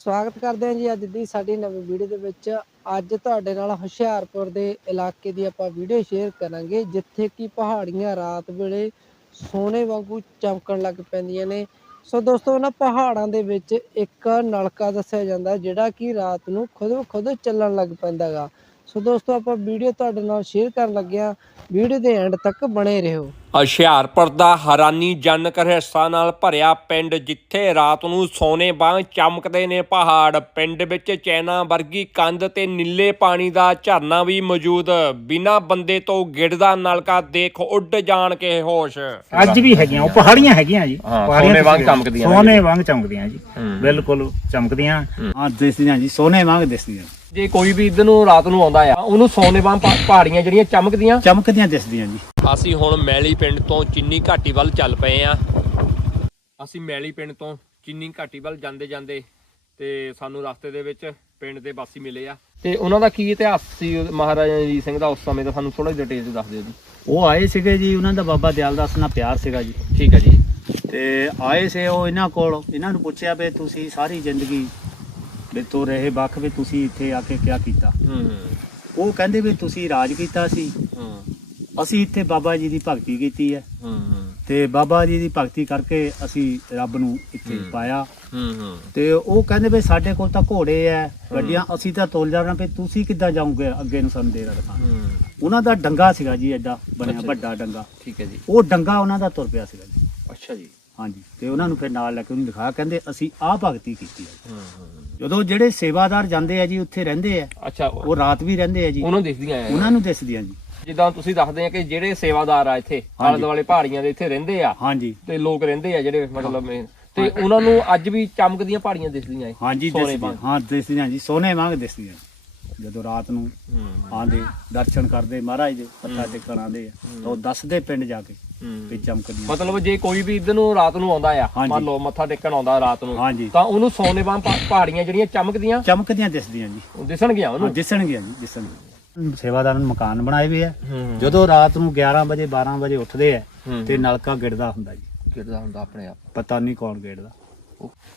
ਸਵਾਗਤ ਕਰਦੇ ਹਾਂ ਜੀ ਅੱਜ ਦੀ ਸਾਡੀ ਨਵੀਂ ਵੀਡੀਓ ਦੇ ਵਿੱਚ। ਅੱਜ ਤੁਹਾਡੇ ਨਾਲ ਹੁਸ਼ਿਆਰਪੁਰ ਦੇ ਇਲਾਕੇ ਦੀ ਆਪਾਂ ਵੀਡੀਓ ਸ਼ੇਅਰ ਕਰਾਂਗੇ, ਜਿੱਥੇ ਕਿ ਪਹਾੜੀਆਂ ਰਾਤ ਵੇਲੇ ਸੋਨੇ ਵਾਂਗੂ ਚਮਕਣ ਲੱਗ ਪੈਂਦੀਆਂ ਨੇ। ਸੋ ਦੋਸਤੋ, ਉਹਨਾਂ ਪਹਾੜਾਂ ਦੇ ਵਿੱਚ ਇੱਕ ਨਲਕਾ ਦੱਸਿਆ ਜਾਂਦਾ, ਜਿਹੜਾ ਕਿ ਰਾਤ ਨੂੰ ਖੁਦ ਖੁਦ ਚੱਲਣ ਲੱਗ ਪੈਂਦਾ ਗਾ। ਸੋ ਦੋਸਤੋ ਆਪਾਂ ਵੀਡੀਓ ਤੁਹਾਡੇ ਨਾਲ ਸ਼ੇਅਰ ਕਰਨ ਲੱਗੇ ਹਾਂ। ਵੀਡੀਓ ਦੇ ਐਂਡ ਤੱਕ ਬਣੇ ਰਹੋ। ਹੁਸ਼ਿਆਰਪੁਰ ਦਾ ਹੈਰਾਨੀਜਨਕ ਹਿੱਸਾ ਨਾਲ ਭਰਿਆ ਪਿੰਡ ਜਿੱਥੇ ਰਾਤ ਨੂੰ ਸੋਨੇ ਵਾਂਗ ਚਮਕਦੇ ਨੇ ਪਹਾੜ। ਪਿੰਡ ਵਿੱਚ ਚੈਨਾ ਵਰਗੀ ਕੰਧ ਤੇ ਨੀਲੇ ਪਾਣੀ ਦਾ ਝਰਨਾ ਵੀ ਮੌਜੂਦ। ਬਿਨਾਂ ਬੰਦੇ ਤੋਂ ਗਿੜਦਾ ਨਲਕਾ ਦੇਖ ਉੱਡ ਜਾਣ ਕੇ ਹੋਸ਼। ਅੱਜ ਵੀ ਹੈਗੀਆਂ ਉਹ ਪਹਾੜੀਆਂ ਹੈਗੀਆਂ ਜੀ। ਹਾਂ, ਪਹਾੜੀਆਂ ਸੋਨੇ ਵਾਂਗ ਚਮਕਦੀਆਂ ਨੇ। ਸੋਨੇ ਵਾਂਗ ਚਮਕਦੀਆਂ ਜੀ। ਬਿਲਕੁਲ ਚਮਕਦੀਆਂ। ਹਾਂ ਦਿਸਦੀਆਂ ਜੀ। ਸੋਨੇ ਵਾਂਗ ਦਿਸਦੀਆਂ। ਜੇ ਕੋਈ ਵੀ ਇਧਰ ਨੂੰ ਰਾਤ ਨੂੰ ਆਉਂਦਾ ਆ ਉਹਨੂੰ ਸੋਨੇ ਵਾਂਗ ਪਹਾੜੀਆਂ ਜਿਹੜੀਆਂ ਚਮਕਦੀਆਂ। ਚਮਕਦੀਆਂ ਦਿਸਦੀਆਂ ਜੀ। ਅਸੀਂ ਹੁਣ ਮੈਲੀ ਪਿੰਡ ਤੋਂ ਚੀਨੀ ਘਾਟੀ ਵੱਲ ਚੱਲ ਪਏ ਆ। ਅਸੀਂ ਮੈਲੀ ਪਿੰਡ ਤੋਂ ਚੀਨੀ ਘਾਟੀ ਵੱਲ ਜਾਂਦੇ ਜਾਂਦੇ ਤੇ ਸਾਨੂੰ ਰਸਤੇ ਦੇ ਵਿੱਚ ਪਿੰਡ ਦੇ ਵਾਸੀ ਮਿਲੇ ਆ। ਤੇ ਉਹਨਾਂ ਦਾ ਕੀ ਇਤਿਹਾਸ ਸੀ? ਮਹਾਰਾਜਾ ਰਣਜੀਤ ਸਿੰਘ ਦਾ ਉਸ ਸਮੇਂ ਦਾ ਸਾਨੂੰ ਥੋੜਾ ਡਿਟੇਲ ਚ ਦੱਸ ਦਿਓ ਜੀ। ਉਹ ਆਏ ਸੀਗੇ ਜੀ ਉਹਨਾਂ ਦਾ ਬਾਬਾ ਦਿਆਲਦਾਸ ਨਾਲ ਪਿਆਰ ਸੀਗਾ ਜੀ। ਠੀਕ ਹੈ ਜੀ। ਤੇ ਆਏ ਸੇ ਉਹ ਇਹਨਾਂ ਕੋਲ। ਇਹਨਾਂ ਨੂੰ ਪੁੱਛਿਆ ਵੀ ਤੁਸੀਂ ਸਾਰੀ ਜ਼ਿੰਦਗੀ ਵੀ ਤੋ ਰਹੇ ਵੱਖ ਵੀ ਤੁਸੀਂ ਇੱਥੇ ਆ ਕੇ ਕੀ ਕੀਤਾ? ਹੂੰ। ਉਹ ਕਹਿੰਦੇ ਵੀ ਤੁਸੀਂ ਰਾਜ ਕੀਤਾ ਸੀ। ਹੂੰ। ਅਸੀਂ ਇੱਥੇ ਬਾਬਾ ਜੀ ਦੀ ਭਗਤੀ ਕੀਤੀ ਹੈ। ਹੂੰ ਤੇ ਬਾਬਾ ਜੀ ਦੀ ਭਗਤੀ ਕਰਕੇ ਅਸੀਂ ਰੱਬ ਨੂੰ ਇੱਥੇ। ਪਾਇਆ। ਤੇ ਉਹ ਕਹਿੰਦੇ ਵੀ ਸਾਡੇ ਕੋਲ ਤਾਂ ਘੋੜੇ ਐ ਗੱਡੀਆਂ ਅਸੀਂ ਤਾਂ ਤੁਲ ਜਾਣਾ ਵੀ ਤੁਸੀਂ ਕਿੱਦਾਂ ਜਾਓਗੇ? ਅੱਗੇ ਨੂੰ ਸਾਨੂੰ ਦੇਰਾ ਹੂੰ। ਉਹਨਾਂ ਦਾ ਡੰਗਾ ਸੀਗਾ ਜੀ ਐਡਾ ਬਣਿਆ। ਵੱਡਾ ਡੰਗਾ। ਠੀਕ ਹੈ ਜੀ। ਉਹ ਡੰਗਾ ਉਹਨਾਂ ਦਾ ਤੁਰ ਪਿਆ ਸੀਗਾ ਜੀ। ਅੱਛਾ ਜੀ। ਹਾਂਜੀ। ਤੇ ਉਹਨਾਂ ਨੂੰ ਫਿਰ ਨਾਲ ਲੈ ਕੇ ਉਹਨੂੰ ਦਿਖਾਇਆ। ਕਹਿੰਦੇ ਅਸੀਂ ਆਹ ਭਗਤੀ ਕੀਤੀ ਹੈ। ਹੂੰ ਹੂੰ। ਜਦੋਂ ਜਿਹੜੇ ਸੇਵਾਦਾਰ ਜਾਂਦੇ ਆ ਜੀ ਉੱਥੇ ਰਹਿੰਦੇ ਆ ਅੱਛਾ। ਉਹ ਰਾਤ ਵੀ ਰਹਿੰਦੇ ਆ ਜੀ। ਉਹਨਾਂ ਨੂੰ ਦਿਖਦੀਆਂ ਆ ਉਹਨਾਂ ਨੂੰ ਦਿਸਦੀਆਂ ਜੀ। ਜਿੱਦਾਂ ਤੁਸੀਂ ਦੱਸਦੇ ਆ ਕਿ ਜਿਹੜੇ ਸੇਵਾਦਾਰ ਆ ਇੱਥੇ ਆਲੇ। ਦੁਆਲੇ ਪਹਾੜੀਆਂ ਦੇ ਇੱਥੇ ਰਹਿੰਦੇ ਆ ਹਾਂਜੀ। ਤੇ ਲੋਕ ਰਹਿੰਦੇ ਆ ਜਿਹੜੇ ਮਤਲਬ ਤੇ ਉਹਨਾਂ ਨੂੰ ਅੱਜ ਵੀ ਚਮਕਦੀਆਂ ਪਹਾੜੀਆਂ ਦਿਸਦੀਆਂ ਏ ਹਾਂਜੀ ਦਿਸਦੀਆਂ। ਹਾਂ ਦਿਸਦੀਆਂ ਜੀ ਸੋਨੇ ਵਾਂਗ ਦਿਸਦੀਆਂ। ਜਦੋਂ ਰਾਤ ਨੂੰ ਆਂਦੇ ਦਰਸ਼ਨ ਕਰਦੇ ਮਹਾਰਾਜ ਦੇ ਮੱਥਾ ਟੇਕਣ ਆਉਂਦੇ ਆ ਤਾਂ ਉਹ ਦੱਸਦੇ ਪਿੰਡ ਜਾ ਕੇ। ਵੀ ਹੂੰ ਚਮਕਦੀਆਂ ਮਤਲਬ ਜੇ ਕੋਈ ਵੀ ਇਧਰ ਨੂੰ ਰਾਤ ਨੂੰ ਆਉਂਦਾ ਆ ਹਾਂਜੀ। ਮੰਨ ਲਓ ਮੱਥਾ ਟੇਕਣ ਆਉਂਦਾ ਰਾਤ ਨੂੰ ਤਾਂ ਉਹਨੂੰ ਸੋਨੇ ਵਾਂਗ ਪਹਾ- ਪਹਾੜੀਆਂ ਜਿਹੜੀਆਂ ਚਮਕਦੀਆਂ? ਚਮਕਦੀਆਂ ਦਿਸਦੀਆਂ ਜੀ। ਉਹ ਦਿਸਣਗੀਆਂ ਹਾਂ ਉਹਨੂੰ ਦਿਸਣਗੀਆਂ ਜੀ ਦਿਸਣਗੀਆਂ। ਸੇਵਾਦਾਰਾਂ ਨੇ ਮਕਾਨ ਬਣਾਏ ਹੋਏ ਆ। ਹੂੰ ਜਦੋਂ ਰਾਤ ਨੂੰ 11 ਵਜੇ 12 ਵਜੇ ਉੱਠਦੇ ਆ ਹੂੰ। ਤੇ ਨਲਕਾ ਗਿੜਦਾ ਹੁੰਦਾ ਜੀ। ਗਿਰਦਾ ਹੁੰਦਾ ਆਪਣੇ ਆਪ। ਪਤਾ ਨਹੀਂ ਕੌਣ ਗੇੜਦਾ।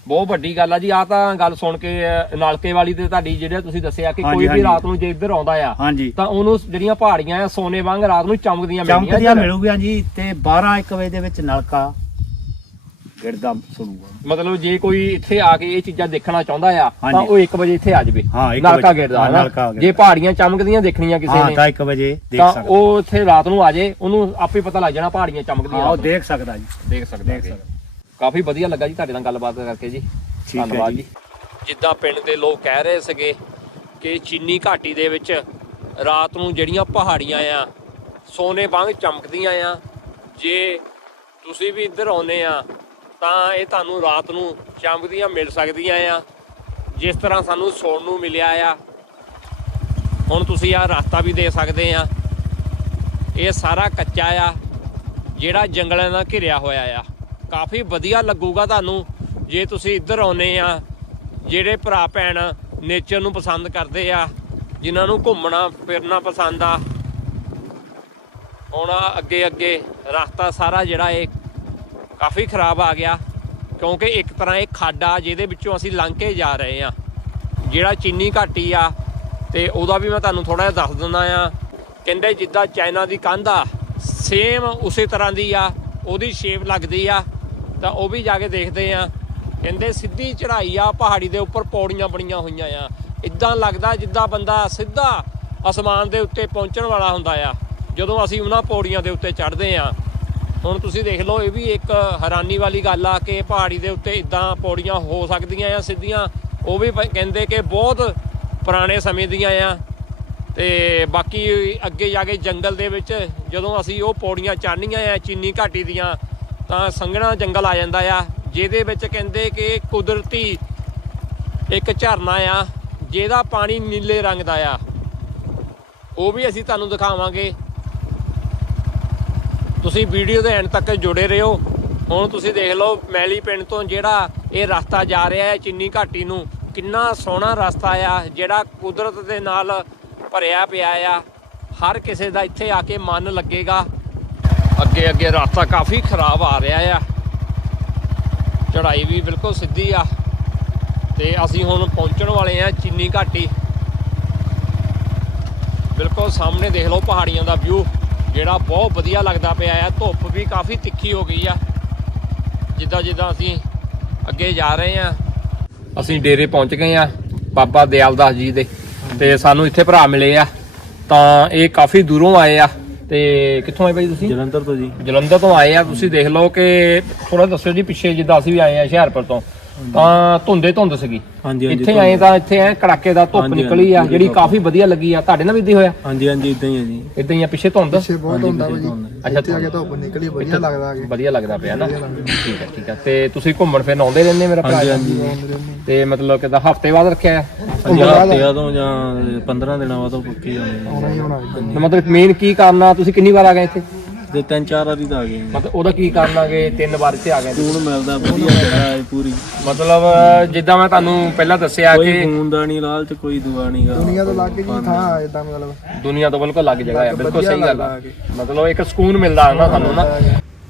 ਬਹੁਤ ਵੱਡੀ ਗੱਲ ਆ ਜੀ ਆ ਤਾਂ ਗੱਲ ਸੁਣ ਕੇ ਅਹ, ਨਲਕੇ ਵਾਲੀ ਤੇ ਤੁਹਾਡੀ ਜਿਹੜਾ ਤੁਸੀਂ ਦੱਸਿਆ ਕਿ ਹਾਂਜੀ, ਕੋਈ ਵੀ ਹਾਂਜੀ। ਰਾਤ ਨੂੰ ਜੇ ਇੱਧਰ ਆਉਂਦਾ ਆ ਹਾਂਜੀ ਤਾਂ ਉਹਨੂੰ ਜਿਹੜੀਆਂ ਪਹਾੜੀਆਂ ਆ ਸੋਨੇ ਵਾਂਗ ਰਾਤ ਨੂੰ ਚਮਕਦੀਆਂ ਮਿਲਦੀਆਂ ਚਮਕਦੀਆਂ ਇੱਧਰ। ਮਿਲੂਗੀਆਂ ਜੀ ਤੇ 12 1 ਵਜੇ ਦੇ ਵਿੱਚ ਨਲਕਾ ਗਿੜਦਾ ਸੁਣੂਗਾ ਮਤਲਬ ਜੇ ਕੋਈ ਇੱਥੇ ਆ ਕੇ ਇਹ ਚੀਜ਼ਾਂ ਦੇਖਣਾ ਚਾਹੁੰਦਾ ਆ ਤਾਂ ਹਾਂਜੀ। ਉਹ 1 ਵਜੇ ਇੱਥੇ ਆ ਜਾਵੇ ਹਾਂ, ਇੱਕ ਨਲਕਾ ਵਜੇ। ਗੇੜਦਾ ਹਾਂ, ਹੈ ਨਾ। ਨਲਕਾ ਗੇੜਦਾ। ਜੇ ਪਹਾੜੀਆਂ ਚਮਕਦੀਆਂ ਦੇਖਣੀਆਂ ਕਿਸੇ ਹਾਂ ਨੇ ਤਾਂ 1 ਵਜੇ ਦੇਖ ਤਾਂ ਸਕਦਾ ਉਹ ਇੱਥੇ ਰਾਤ ਨੂੰ ਆ ਜੇ ਉਹਨੂੰ ਆਪੇ ਪਤਾ ਲੱਗ ਜਾਣਾ ਪਹਾੜੀਆਂ ਚਮਕਦੀਆਂ ਉਹ। ਦੇਖ ਸਕਦਾ ਜੀ ਦੇਖ ਸਕਦਾ ਦੇਖ। ਸਕਦਾ ਕਾਫੀ ਵਧੀਆ ਲੱਗਾ ਜੀ ਤੁਹਾਡੇ ਨਾਲ ਗੱਲਬਾਤ ਕਰਕੇ ਜੀ। ਠੀਕ ਹੈ ਧੰਨਵਾਦ ਜੀ। ਜੀ ਜਿੱਦਾਂ ਪਿੰਡ ਦੇ ਲੋਕ ਕਹਿ ਰਹੇ ਸੀਗੇ ਕਿ ਚੀਨੀ ਘਾਟੀ ਦੇ ਵਿੱਚ ਰਾਤ ਨੂੰ ਜਿਹੜੀਆਂ ਪਹਾੜੀਆਂ ਆ ਸੋਨੇ ਵਾਂਗ ਚਮਕਦੀਆਂ ਆ। ਜੇ ਤੁਸੀਂ ਵੀ ਇੱਧਰ ਆਉਨੇ ਆ ਤਾਂ ਇਹ ਤੁਹਾਨੂੰ ਰਾਤ ਨੂੰ ਚਮਕਦੀਆਂ ਮਿਲ ਸਕਦੀਆਂ ਆ। ਜਿਸ ਤਰ੍ਹਾਂ ਸਾਨੂੰ ਸੁਣਨ ਨੂੰ ਮਿਲਿਆ ਆ ਹੁਣ ਤੁਸੀਂ ਆ ਰਸਤਾ ਵੀ ਦੇ ਸਕਦੇ ਆ। ਇਹ ਸਾਰਾ ਕੱਚਾ ਆ ਜਿਹੜਾ ਜੰਗਲਾਂ ਨਾਲ ਘਿਰਿਆ ਹੋਇਆ ਆ। ਕਾਫੀ ਵਧੀਆ ਲੱਗੂਗਾ ਤੁਹਾਨੂੰ ਜੇ ਤੁਸੀਂ ਇੱਧਰ ਆਉਨੇ ਆ, ਜਿਹੜੇ ਭਰਾ ਭੈਣ ਨੇਚਰ ਨੂੰ ਪਸੰਦ ਕਰਦੇ ਆ, ਜਿਨ੍ਹਾਂ ਨੂੰ ਘੁੰਮਣਾ, ਫਿਰਨਾ ਪਸੰਦ ਆ ਹੁਣ ਅੱਗੇ ਅੱਗੇ ਰਸਤਾ ਸਾਰਾ ਜਿਹੜਾ ਇਹ ਕਾਫੀ ਖਰਾਬ ਆ ਗਿਆ, ਕਿਉਂਕਿ ਇੱਕ ਤਰ੍ਹਾਂ ਇਹ ਖੱਡ ਆ ਜਿਹਦੇ ਵਿੱਚੋਂ ਅਸੀਂ ਲੰਘ ਕੇ ਜਾ ਰਹੇ ਆ। ਜਿਹੜਾ ਚੀਨੀ ਘਾਟੀ ਆ, ਤੇ ਉਹਦਾ ਵੀ ਮੈਂ ਤੁਹਾਨੂੰ ਥੋੜਾ ਜਿਹਾ ਦੱਸ ਦਿੰਦਾ ਆ, ਕਹਿੰਦੇ ਜਿੱਦਾਂ ਚਾਈਨਾ ਦੀ ਕੰਧ ਆ ਸੇਮ ਉਸੇ ਤਰ੍ਹਾਂ ਦੀ ਆ, ਉਹਦੀ ਸ਼ੇਪ ਲੱਗਦੀ ਆ। ਤਾਂ ਉਹ ਵੀ ਜਾ ਕੇ ਦੇਖਦੇ ਆ। ਕਹਿੰਦੇ ਸਿੱਧੀ ਚੜ੍ਹਾਈ ਆ, ਪਹਾੜੀ ਦੇ ਉੱਪਰ ਪੌੜੀਆਂ ਬਣੀਆਂ ਹੋਈਆਂ ਆ। ਇਦਾਂ ਲੱਗਦਾ ਜਿੱਦਾਂ ਬੰਦਾ ਸਿੱਧਾ ਅਸਮਾਨ ਦੇ ਉੱਤੇ ਪਹੁੰਚਣ ਵਾਲਾ ਹੁੰਦਾ ਆ। ਜਦੋਂ ਅਸੀਂ ਉਹਨਾਂ ਪੌੜੀਆਂ ਦੇ ਉੱਤੇ ਚੜ੍ਹਦੇ ਆ। ਹੁਣ ਤੁਸੀਂ ਦੇਖ ਲਓ, ਇਹ ਵੀ ਇੱਕ ਹੈਰਾਨੀ ਵਾਲੀ ਗੱਲ ਆ ਕਿ ਪਹਾੜੀ ਦੇ ਉੱਤੇ ਇਦਾਂ ਪੌੜੀਆਂ ਹੋ ਸਕਦੀਆਂ ਆ ਸਿੱਧੀਆਂ। ਉਹ ਵੀ ਕਹਿੰਦੇ ਕਿ ਬਹੁਤ ਪੁਰਾਣੇ ਸਮੇਂ ਦੀਆਂ ਆ। ਤੇ ਬਾਕੀ ਅੱਗੇ ਜਾ ਕੇ ਜੰਗਲ ਦੇ ਵਿੱਚ ਜਦੋਂ ਅਸੀਂ ਉਹ ਪੌੜੀਆਂ ਚੜ੍ਹਨੀਆਂ ਆ, ਚੀਨੀ ਘਾਟੀ ਦੀਆਂ ਤਾਂ ਸੰਘਣਾ ਜੰਗਲ ਆ ਜਾਂਦਾ ਆ, ਜਿਹਦੇ ਵਿੱਚ ਕਹਿੰਦੇ ਕਿ ਕੁਦਰਤੀ ਇੱਕ ਝਰਨਾ ਆ, ਜਿਹਦਾ ਪਾਣੀ ਨੀਲੇ ਰੰਗ ਦਾ ਆ। ਉਹ ਵੀ ਅਸੀਂ ਤੁਹਾਨੂੰ ਦਿਖਾਵਾਂਗੇ। ਤੁਸੀਂ ਵੀਡੀਓ ਦੇ ਐਂਡ ਤੱਕ ਜੁੜੇ ਰਹੋ। ਹੁਣ ਤੁਸੀਂ ਦੇਖ ਲਓ, ਮੈਲੀ ਪਿੰਡ ਤੋਂ ਜਿਹੜਾ ਇਹ ਰਸਤਾ ਜਾ ਰਿਹਾ ਹੈ, ਚੀਨੀ ਘਾਟੀ ਨੂੰ, ਕਿੰਨਾ ਸੋਹਣਾ ਰਸਤਾ ਆ, ਜਿਹੜਾ ਕੁਦਰਤ ਦੇ ਨਾਲ ਭਰਿਆ ਪਿਆ ਆ। ਹਰ ਕਿਸੇ ਦਾ ਇੱਥੇ ਆ ਕੇ ਮਨ ਲੱਗੇਗਾ। ਅੱਗੇ ਅੱਗੇ ਰਸਤਾ ਕਾਫੀ ਖਰਾਬ ਆ ਰਿਹਾ ਆ। ਚੜ੍ਹਾਈ ਵੀ ਬਿਲਕੁਲ ਸਿੱਧੀ ਆ। ਤੇ ਅਸੀਂ ਹੁਣ ਪਹੁੰਚਣ ਵਾਲੇ ਆ ਚੀਨੀ ਘਾਟੀ। ਬਿਲਕੁਲ ਸਾਹਮਣੇ ਦੇਖ ਲਓ ਪਹਾੜੀਆਂ ਦਾ ਵਿਊ ਜਿਹੜਾ ਬਹੁਤ ਵਧੀਆ ਲੱਗਦਾ ਪਿਆ ਆ। ਧੁੱਪ ਵੀ ਕਾਫੀ ਤਿੱਖੀ ਹੋ ਗਈ ਆ। ਜਿੱਦਾਂ ਜਿੱਦਾਂ ਅਸੀਂ ਅੱਗੇ ਜਾ ਰਹੇ ਆ। ਅਸੀਂ ਡੇਰੇ ਪਹੁੰਚ ਗਏ ਆ ਬਾਬਾ ਦਿਆਲਦਾਸ ਜੀ ਦੇ। ਤੇ ਸਾਨੂੰ ਇੱਥੇ ਭਰਾ ਮਿਲੇ ਆ। ਤਾਂ ਇਹ ਕਾਫੀ ਦੂਰੋਂ ਆਏ ਆ। ਤੇ ਕਿੱਥੋਂ ਆਏ ਬਾਈ ਤੁਸੀਂ? ਜਲੰਧਰ ਤੋਂ ਜੀ। ਜਲੰਧਰ ਤੋਂ ਆਏ ਆ। ਤੁਸੀਂ ਦੇਖ ਲਓ ਕਿ ਥੋੜਾ ਦੱਸਿਓ ਜੀ ਪਿੱਛੇ ਜਿੱਦਾਂ ਅਸੀਂ ਵੀ ਆਏ ਆ ਹੁਸ਼ਿਆਰਪੁਰ ਤੋਂ। ਤਾਂ ਧੁੰਦੇ ਧੁੰਦ ਸੀਗੀ। ਹਾਂਜੀ ਇੱਥੇ ਆਏ ਤਾਂ ਇੱਥੇ ਐ ਕੜਾਕੇ ਦਾ ਧੁੱਪ ਹਾਂਜੀ, ਨਿਕਲੀ ਆ ਹਾਂਜੀ, ਜਿਹੜੀ। ਕਾਫੀ ਵਧੀਆ ਲੱਗੀ ਆ। ਤੁਹਾਡੇ ਨਾਲ ਵੀ ਇਦਾਂ ਹੋਇਆ? ਹਾਂਜੀ ਹਾਂਜੀ ਇਦਾਂ ਹੀ ਹੈ ਜੀ। ਇਦਾਂ ਹੀ ਆ ਪਿੱਛੇ ਧੁੰਦ? ਪਿੱਛੇ ਬਹੁਤ ਹੁੰਦਾ ਵਾ ਜੀ ਅੱਛਾ ਇੱਥੇ ਆ ਕੇ ਧੁੱਪ ਨਿਕਲੀ ਵਧੀਆ ਲੱਗਦਾ ਆ ਕੇ। ਵਧੀਆ ਲੱਗਦਾ ਪਿਆ ਨਾ। ਠੀਕ ਹੈ ਠੀਕ ਹੈ ਤੇ ਤੁਸੀਂ ਘੁੰਮਣ ਫਿਰਨ ਆਉਂਦੇ ਰਹਿੰਦੇ ਮੇਰਾ ਭਰਾ ਹਾਂਜੀ ਹਾਂਜੀ। ਤੇ ਮਤਲਬ ਕਿਦਾਂ ਹਫ਼ਤੇ ਬਾਅਦ ਰੱਖਿਆ ਹੈ? ਹਾਂਜੀ ਹਫ਼ਤੇ ਤੋਂ ਜਾਂ 15 ਦਿਨਾਂ ਬਾਅਦ ਪੱਕੀ ਆਉਂਦੇ। ਮਤਲਬ ਮੇਨ ਕੀ ਕਾਰਨ ਆ ਤੁਸੀਂ ਕਿੰਨੀ ਵਾਰ ਆ ਗਏ ਇੱਥੇ? ਤੇ ਤਿੰਨ ਚਾਰ ਵਾਰੀ ਤਾਂ ਆ ਗਏ। ਮਤਲਬ ਉਹਦਾ ਕੀ ਕਾਰਨ ਆ ਗਏ? ਤਿੰਨ ਵਾਰ ਇੱਥੇ ਆ ਗਏ। ਖੂਨ ਮਿਲਦਾ ਵਧੀਆ ਜਗ੍ਹਾ ਹੈ ਪੂਰੀ। ਮਤਲਬ ਜਿੱਦਾਂ ਮੈਂ ਤੁਹਾਨੂੰ ਪਹਿਲਾਂ ਦੱਸਿਆ ਕੋਈ ਕਿ ਖੂਨ ਦਾ ਨਹੀਂ ਲਾਲਚ ਕੋਈ ਦੁਆ ਨਹੀਂ ਗਾ ਦੁਨੀਆ ਤੋਂ ਲੱਗ ਜੀ ਥਾਂ ਇਦਾਂ ਮਤਲਬ। ਦੁਨੀਆ ਤੋਂ ਬਿਲਕੁਲ ਅਲੱਗ ਜਗ੍ਹਾ ਹੈ ਬਿਲਕੁਲ ਸਹੀ ਗੱਲ ਆ। ਆ ਕੇ। ਮਤਲਬ ਇੱਕ ਸਕੂਨ ਮਿਲਦਾ ਹੈ ਨਾ ਸਾਨੂੰ ਨਾ।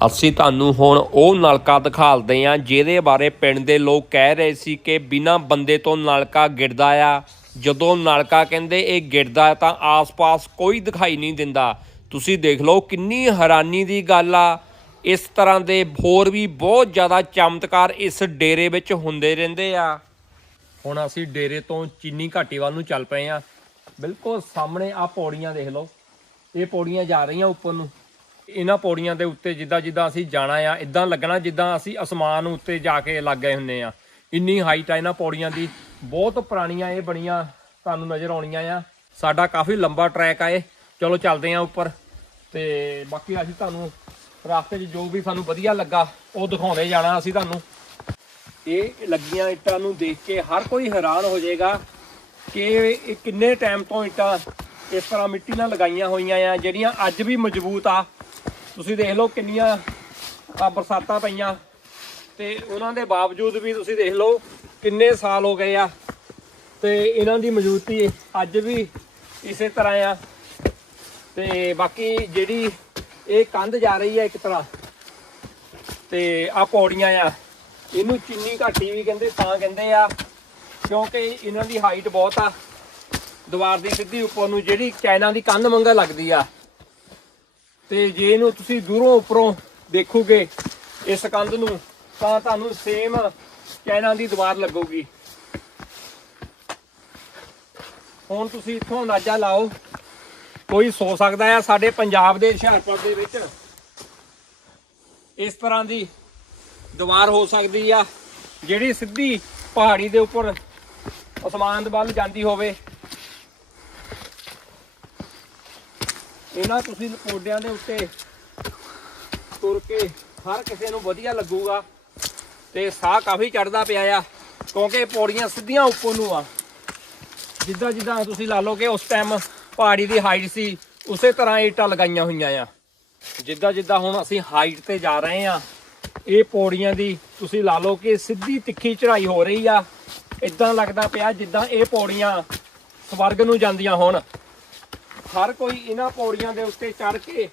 ਅਸੀਂ ਤੁਹਾਨੂੰ ਹੁਣ ਉਹ ਨਲਕਾ ਦਿਖਾਲਦੇ ਆ ਜਿਹਦੇ ਬਾਰੇ ਪਿੰਡ ਦੇ ਲੋਕ ਕਹਿ ਰਹੇ ਸੀ ਕਿ ਬਿਨਾਂ ਬੰਦੇ ਤੋਂ ਨਲਕਾ ਗਿਰਦਾ ਆ। ਜਦੋਂ ਨਲਕਾ ਕਹਿੰਦੇ ਇਹ ਗਿਰਦਾ ਤਾਂ ਆਸ-ਪਾਸ ਕੋਈ ਦਿਖਾਈ ਨਹੀਂ ਦਿੰਦਾ। ਤੁਸੀਂ ਦੇਖ ਲਓ ਕਿੰਨੀ ਹੈਰਾਨੀ ਦੀ ਗੱਲ ਆ। ਇਸ ਤਰ੍ਹਾਂ ਦੇ ਹੋਰ ਵੀ ਬਹੁਤ ਜ਼ਿਆਦਾ ਚਮਤਕਾਰ ਇਸ ਡੇਰੇ ਵਿੱਚ ਹੁੰਦੇ ਰਹਿੰਦੇ ਆ। ਹੁਣ ਅਸੀਂ ਡੇਰੇ ਤੋਂ ਚੀਨੀ ਘਾਟੀ ਵੱਲ ਨੂੰ ਚੱਲ ਪਏ ਆ। ਬਿਲਕੁਲ ਸਾਹਮਣੇ ਆ ਪੌੜੀਆਂ ਦੇਖ ਲਓ। ਇਹ ਪੌੜੀਆਂ ਜਾ ਰਹੀਆਂ ਉੱਪਰ ਨੂੰ। ਇਹਨਾਂ ਪੌੜੀਆਂ ਦੇ ਉੱਤੇ ਜਿੱਦਾਂ ਜਿੱਦਾਂ ਅਸੀਂ ਜਾਣਾ ਆ ਇਦਾਂ ਲੱਗਣਾ ਜਿੱਦਾਂ ਅਸੀਂ ਅਸਮਾਨ ਉੱਤੇ ਜਾ ਕੇ ਲੱਗ ਗਏ ਹੁੰਨੇ ਆ। ਇੰਨੀ ਹਾਈਟ ਆ ਇਹਨਾਂ ਪੌੜੀਆਂ ਦੀ। ਬਹੁਤ ਪੁਰਾਣੀਆਂ ਇਹ ਬਣੀਆਂ ਤੁਹਾਨੂੰ ਨਜ਼ਰ ਆਉਣੀਆਂ ਆ। ਸਾਡਾ ਕਾਫੀ ਲੰਬਾ ਟਰੈਕ ਆ ਇਹ। ਚਲੋ ਚੱਲਦੇ ਆ ਉੱਪਰ। ਤੇ ਬਾਕੀ ਅਸੀਂ ਤੁਹਾਨੂੰ ਰਸਤੇ 'ਚ ਜੋ ਵੀ ਸਾਨੂੰ ਵਧੀਆ ਲੱਗਾ, ਉਹ ਦਿਖਾਉਂਦੇ ਜਾਣਾ ਅਸੀਂ ਤੁਹਾਨੂੰ। ਇਹ ਲੱਗੀਆਂ ਇੱਟਾਂ ਨੂੰ ਦੇਖ ਕੇ ਹਰ ਕੋਈ ਹੈਰਾਨ ਹੋ ਜਾਏਗਾ ਕਿ ਇਹ ਕਿੰਨੇ ਟਾਈਮ ਤੋਂ ਇੱਟਾਂ ਇਸ ਤਰ੍ਹਾਂ ਮਿੱਟੀ ਨਾਲ ਲਗਾਈਆਂ ਹੋਈਆਂ ਆ, ਜਿਹੜੀਆਂ ਅੱਜ ਵੀ ਮਜ਼ਬੂਤ ਆ। ਤੁਸੀਂ ਦੇਖ ਲਓ ਕਿੰਨੀਆਂ ਆ ਬਰਸਾਤਾਂ ਪਈਆਂ। ਤੇ ਉਹਨਾਂ ਦੇ ਬਾਵਜੂਦ ਵੀ ਤੁਸੀਂ ਦੇਖ ਲਓ ਕਿੰਨੇ ਸਾਲ ਹੋ ਗਏ ਆ। ਤੇ ਇਹਨਾਂ ਦੀ ਮੌਜੂਦਗੀ ਅੱਜ ਵੀ ਇਸੇ ਤਰ੍ਹਾਂ ਆ। ਤੇ ਬਾਕੀ ਜਿਹੜੀ ਇਹ ਕੰਧ ਜਾ ਰਹੀ ਹੈ ਇੱਕ ਤਰ੍ਹਾਂ, ਤੇ ਆ ਪੌੜੀਆਂ ਆ। ਇਹਨੂੰ ਚੀਨੀ ਘਾਟੀ ਵੀ ਕਹਿੰਦੇ, ਤਾਂ ਕਹਿੰਦੇ ਆ, ਕਿਉਂਕਿ ਇਹਨਾਂ ਦੀ ਹਾਈਟ ਬਹੁਤ ਆ। ਦੀਵਾਰ ਦੀ ਸਿੱਧੀ ਉੱਪਰ ਨੂੰ ਜਿਹੜੀ ਚਾਈਨਾ ਦੀ ਕੰਧ ਮੰਗਾ ਲੱਗਦੀ ਆ। ਤੇ ਜੇ ਇਹਨੂੰ ਤੁਸੀਂ ਦੂਰੋਂ ਉੱਪਰੋਂ ਦੇਖੋਗੇ ਇਸ ਕੰਧ ਨੂੰ, ਤਾਂ ਤੁਹਾਨੂੰ ਸੇਮ ਚਾਈਨਾ ਦੀ ਦੀਵਾਰ ਲੱਗੂਗੀ। ਹੁਣ ਤੁਸੀਂ ਇੱਥੋਂ ਅੰਦਾਜ਼ਾ ਲਾਓ ਕੋਈ ਸੋ ਸਕਦਾ ਆ ਸਾਡੇ ਪੰਜਾਬ ਦੇ ਹੁਸ਼ਿਆਰਪੁਰ ਦੇ ਵਿੱਚ। ਇਸ ਤਰ੍ਹਾਂ ਦੀ ਦੀਵਾਰ ਹੋ ਸਕਦੀ ਆ, ਜਿਹੜੀ ਸਿੱਧੀ ਪਹਾੜੀ ਦੇ ਉੱਪਰ ਅਸਮਾਨ ਦੇ ਵੱਲ ਜਾਂਦੀ ਹੋਵੇ। ਇਹਨਾਂ ਤੁਸੀਂ ਕੋਡਿਆਂ ਦੇ ਉੱਤੇ ਤੁਰ ਕੇ ਹਰ ਕਿਸੇ ਨੂੰ ਵਧੀਆ ਲੱਗੂਗਾ ਤੇ ਸਾਹ ਕਾਫੀ ਚੜਦਾ ਪਿਆ ਆ, ਕਿਉਂਕਿ ਪੌੜੀਆਂ ਸਿੱਧੀਆਂ ਉੱਪਰ ਨੂੰ ਆ। ਜਿੱਦਾਂ ਜਿੱਦਾਂ ਤੁਸੀਂ ਲਾ ਲਓ ਕਿ ਉਸ ਟਾਈਮ ਪਹਾੜੀ ਦੀ ਹਾਈਟ ਸੀ, ਉਸੇ ਤਰ੍ਹਾਂ ਇੱਟਾਂ ਲਗਾਈਆਂ ਹੋਈਆਂ ਆ। ਜਿੱਦਾਂ ਜਿੱਦਾਂ ਹੁਣ ਅਸੀਂ ਹਾਈਟ ਤੇ ਜਾ ਰਹੇ ਆ, ਇਹ ਪੌੜੀਆਂ ਦੀ ਤੁਸੀਂ ਲਾ ਲਓ ਕਿ ਸਿੱਧੀ ਤਿੱਖੀ ਚੜ੍ਹਾਈ ਹੋ ਰਹੀ ਆ। ਇਦਾਂ ਲੱਗਦਾ ਪਿਆ ਜਿੱਦਾਂ ਇਹ ਪੌੜੀਆਂ ਸਵਰਗ ਨੂੰ ਜਾਂਦੀਆਂ ਹੋਣ। ਹਰ ਕੋਈ ਇਹਨਾਂ ਪੌੜੀਆਂ ਦੇ ਉੱਤੇ ਚੜ੍ਹ ਕੇ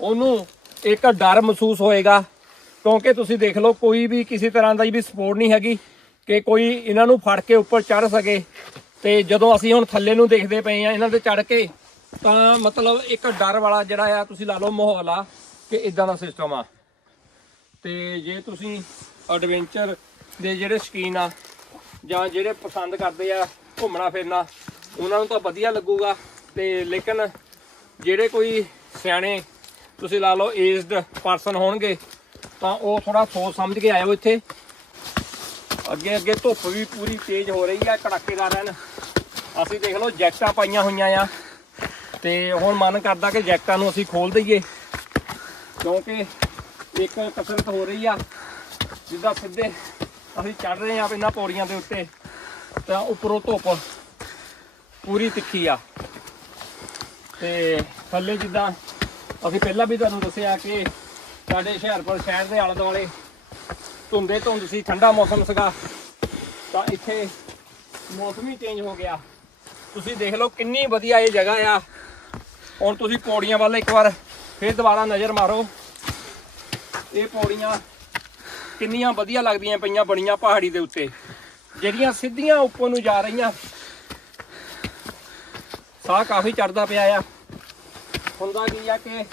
ਉਹਨੂੰ ਇੱਕ ਡਰ ਮਹਿਸੂਸ ਹੋਏਗਾ, ਕਿਉਂਕਿ ਤੁਸੀਂ ਦੇਖ ਲਓ ਕੋਈ ਵੀ ਕਿਸੇ ਤਰ੍ਹਾਂ ਦਾ ਵੀ ਸਪੋਰਟ ਨਹੀਂ ਹੈਗੀ ਕਿ ਕੋਈ ਇਹਨਾਂ ਨੂੰ ਫੜ ਕੇ ਉੱਪਰ ਚੜ੍ਹ ਸਕੇ। ਤੇ ਜਦੋਂ ਅਸੀਂ ਹੁਣ ਥੱਲੇ ਨੂੰ ਦੇਖਦੇ ਪਏ ਆ ਇਹਨਾਂ ਤੇ ਚੜ੍ਹ ਕੇ, ਤਾਂ ਮਤਲਬ ਇੱਕ ਡਰ ਵਾਲਾ ਜਿਹੜਾ ਆ, ਤੁਸੀਂ ਲਾ ਲਓ ਮਾਹੌਲ ਆ ਕਿ ਇਦਾਂ ਦਾ ਸਿਸਟਮ ਆ। ਤੇ ਜੇ ਤੁਸੀਂ ਐਡਵੈਂਚਰ ਦੇ ਜਿਹੜੇ ਸ਼ਕੀਨ ਆ ਜਾਂ ਜਿਹੜੇ ਪਸੰਦ ਕਰਦੇ ਆ ਘੁੰਮਣਾ ਫਿਰਨਾ, ਉਹਨਾਂ ਨੂੰ ਤਾਂ ਵਧੀਆ ਲੱਗੂਗਾ। ਤੇ ਲੇਕਿਨ ਜਿਹੜੇ ਕੋਈ ਸਿਆਣੇ, ਤੁਸੀਂ ਲਾ ਲਓ ਏਜਡ ਪਰਸਨ ਹੋਣਗੇ, ਤਾਂ ਉਹ ਥੋੜਾ ਸੋਚ ਸਮਝ ਕੇ ਆਇਓ ਇੱਥੇ। ਅੱਗੇ ਅੱਗੇ ਧੁੱਪ ਵੀ ਪੂਰੀ ਤੇਜ਼ ਹੋ ਰਹੀ ਆ ਕੜਾਕੇਦਾਰ ਐਨ ਅਸੀਂ ਦੇਖ ਲਓ ਜੈਕਟਾਂ ਪਾਈਆਂ ਹੋਈਆਂ ਆ। ਤੇ ਹੁਣ ਮਨ ਕਰਦਾ ਕਿ ਜੈਕਟਾਂ ਨੂੰ ਅਸੀਂ ਖੋਲ ਦਈਏ। ਕਿਉਂਕਿ ਇੱਕ ਕਸਰਤ ਹੋ ਰਹੀ ਆ, ਜਿੱਦਾਂ ਸਿੱਧੇ ਅਸੀਂ ਚੜ ਰਹੇ ਆ ਇਹਨਾਂ ਪੌੜੀਆਂ ਦੇ ਉੱਤੇ, ਤਾਂ ਉੱਪਰੋਂ ਧੁੱਪ ਪੂਰੀ ਤਿੱਖੀ ਆ। ਤੇ ਥੱਲੇ ਜਿੱਦਾਂ ਅਸੀਂ ਪਹਿਲਾਂ ਵੀ ਤੁਹਾਨੂੰ ਦੱਸਿਆ ਕਿ ਸਾਡੇ ਹੁਸ਼ਿਆਰਪੁਰ ਸ਼ਹਿਰ ਦੇ ਆਲੇ ਦੁਆਲੇ ਧੁੰਦੇ ਧੁੰਦ ਸੀ, ਠੰਡਾ ਮੌਸਮ ਸੀਗਾ, ਤਾਂ ਇੱਥੇ ਮੌਸਮ ਹੀ ਚੇਂਜ ਹੋ ਗਿਆ। ਤੁਸੀਂ ਦੇਖ ਲਓ ਕਿੰਨੀ ਵਧੀਆ ਇਹ ਜਗ੍ਹਾ ਆ। ਹੁਣ ਤੁਸੀਂ ਪੌੜੀਆਂ ਵੱਲ ਇੱਕ ਵਾਰ ਫੇਰ ਦੁਬਾਰਾ ਨਜ਼ਰ ਮਾਰੋ। ਇਹ ਪੌੜੀਆਂ ਕਿੰਨੀਆਂ ਵਧੀਆ ਲੱਗਦੀਆਂ ਪਈਆਂ ਬਣੀਆਂ ਪਹਾੜੀ ਦੇ ਉੱਤੇ। ਜਿਹੜੀਆਂ ਸਿੱਧੀਆਂ ਉੱਪਰ ਨੂੰ ਜਾ ਰਹੀਆਂ। ਸਾਹ ਕਾਫੀ ਚੜਦਾ ਪਿਆ ਆ। ਹੁੰਦਾ ਕੀ ਆ ਕਿ